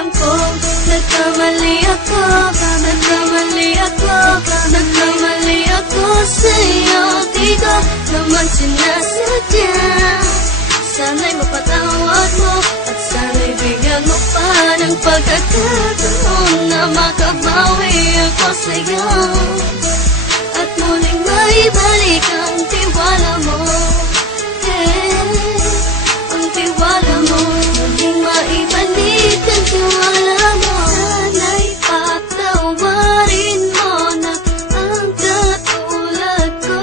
Alam kong nagkamali ako, nagkamali ako sa'yo. Di ko naman sinasadya. Sana'y mapatawad mo at sana'y bigyan mo pa ng pagkakataon na makabawi ako sa'yo at muling maibalik ang tiwala mo. Ang tiwala mo, muling maibalik ang tiwala mo. Sana'y patawarin mo na ang katulad ko.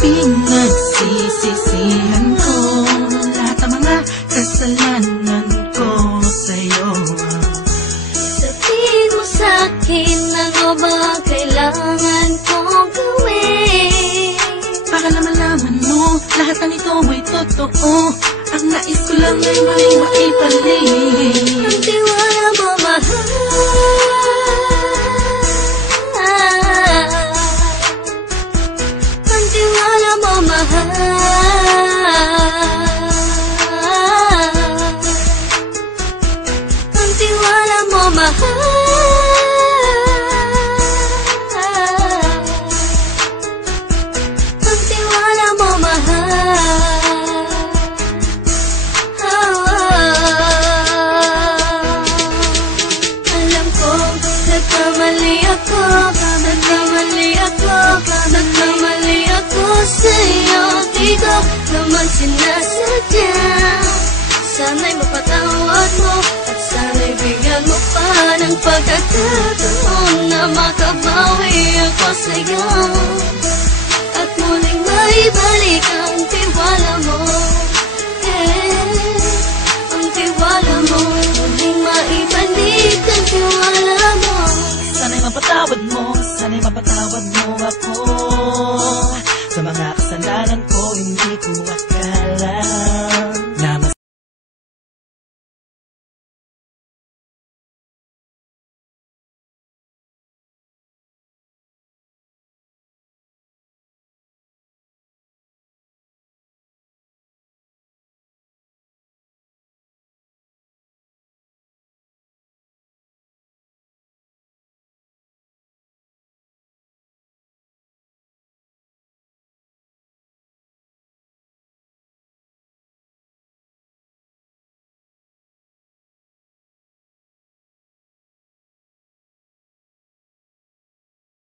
Pinagsisisihan ko lahat ng mga kasalanan ko sa'yo. Sabihin mo sa'kin ano ba kailangan kong gawin Para malaman mo lahat ng ito ay totoo. Ang nais ko lang ay maibalik ang tiwala mo, mahal. Ang tiwala mo, mahal. Ang tiwala mo, mahal. Ang tiwala mo, mahal. Alam kong nagkamali ako sa'yo. Di ko naman sinasadya. Sana'y mapatawad mo at sana'y bigyan mo pa ng pagkakataon na makabawi ako sa'yo at muling maibalik ang tiwala mo.